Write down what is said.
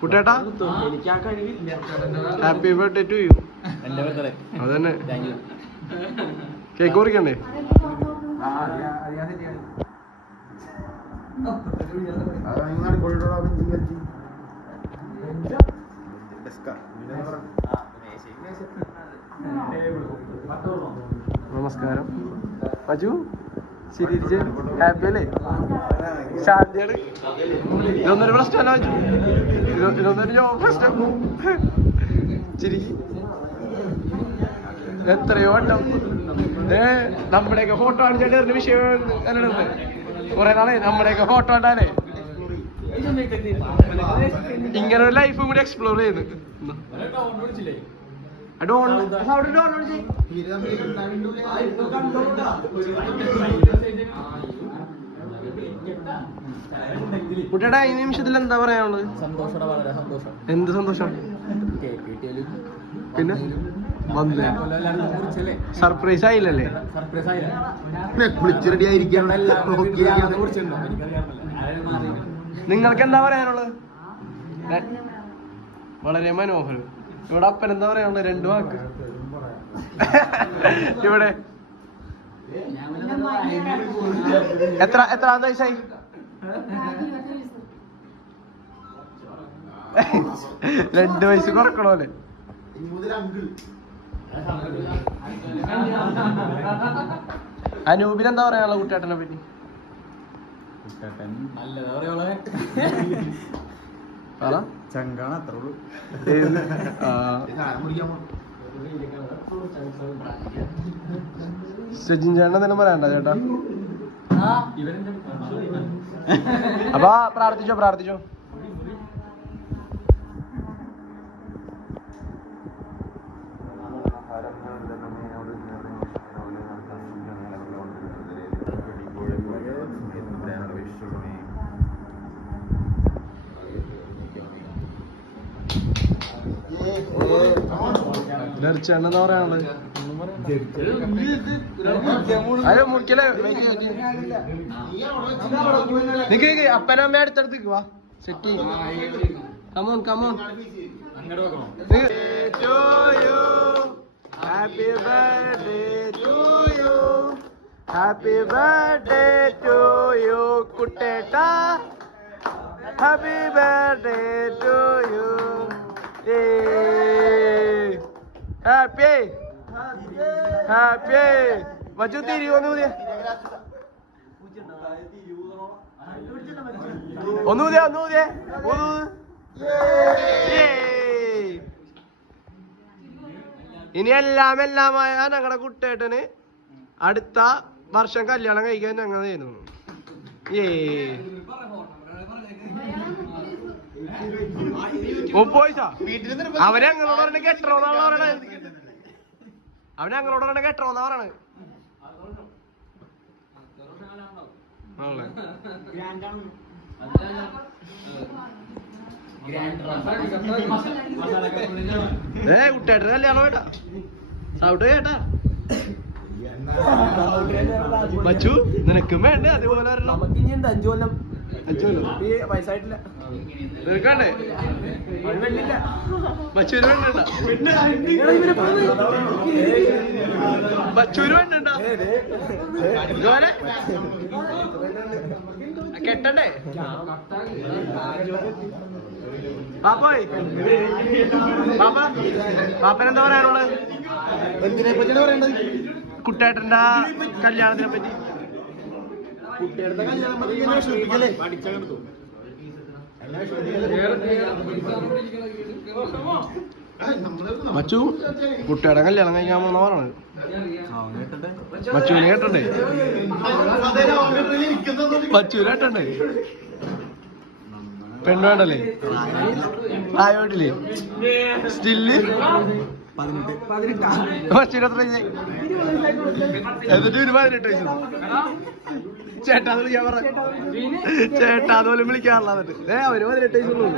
കുട്ടേട്ടാ happy birthday to U. അതന്നെ cake മുറിക്കണ്ടേ? നമസ്കാരം മജു. ശരി ഹാപ്പി അല്ലേ? ശാന്തിയാണ്. ഇതൊന്നൊരു പ്രശ്നമല്ല മജു, ഇതൊന്നൊരു പ്രശ്നം. ചിരി എത്രയോ വട്ടം നമ്മുടെയൊക്കെ ഫോട്ടോ കാണിച്ചിട്ട് വിഷയം എന്നുണ്ട്. കുറെ നാളെ നമ്മുടെയൊക്കെ ഫോട്ടോ കണ്ടാലേ ഇങ്ങനെ ഒരു ലൈഫും കൂടി എക്സ്പ്ലോർ ചെയ്ത് കുട്ടിയുടെ ഈ നിമിഷത്തിൽ എന്താ പറയാനുള്ളത്? എന്ത് സന്തോഷം? പിന്നെ വന്നില്ല, സർപ്രൈസ് ആയില്ലല്ലേ? നിങ്ങൾക്ക് എന്താ പറയാനുള്ളത്? വളരെ മനോഹരം. ഇവിടെ അപ്പൻ എന്താ പറയാനുള്ളത്? 2 വാക്ക്. ഇവിടെ എത്രാം വയസ്സായി? 2 വയസ്സ് കുറക്കണോല്ലേ? അനൂപിന് എന്താ പറയാനുള്ള കുട്ടേട്ടനെ പറ്റി? സജിൻ ചേട്ടൻ എന്തെങ്കിലും പറയണ്ട ചേട്ടാ? അപ്പൊ പ്രാർത്ഥിച്ചോ. എന്താ പറയാനുള്ളത്? അയ്യോ മുറിക്കലേ. നിക്ക് അപ്പനും അമ്മ അടുത്തടുത്തേക്ക് വാ. Set come on happy birthday to you. Happy birthday to you കുട്ടേട്ടാ. Happy birthday to you. Happy മജു തിരി ഒന്നുകൂടിയ ഇനി എല്ലാമായ ഞങ്ങളുടെ കുട്ടേട്ടന് അടുത്ത വർഷം കല്യാണം കഴിക്കാൻ ഞങ്ങൾ ചെയ്യുന്നു. അവരെ ഞങ്ങളോട് പറഞ്ഞ കെട്ടണോന്നാണ് പറയണത്. കെട്ടണോന്നാ പറയണത്. കുട്ടേട്ടന് കല്യാണം വേണ്ട സൗട്ട് കേട്ടാ. മച്ചു നിനക്കും വേണ്ടേ അതേപോലെ? 5 കൊല്ലം വയസ്സായിട്ടില്ല. നിൽക്കണ്ടേ? മച്ചൂര് വേണ്ട. മച്ചൂര് വേണ്ട. കെട്ടണ്ടേ? പാപ്പനെന്താ പറയാനുള്ളത്? കുട്ടേട്ടന്റെ കല്യാണത്തിനെ പറ്റി. മച്ചു കുട്ടിയുടെ കല്യാണം കഴിക്കാൻ പോന്ന പറയണത്. മച്ചുവിനെ കേട്ടണ്ടേ? പെണ്ണ് വേണ്ടല്ലേ? ആയോട്ടില്ലേ? സ്റ്റില് മച്ചുവിന് എത്ര എന്നിട്ട് 18 വയസ്സ്. ചേട്ടാന്ന് വിളിക്കാൻ പറ. ചേട്ടാന്ന് പോലും വിളിക്കാറില്ല. എന്നിട്ട് അവര് 18 വയസ്സുള്ളൂ.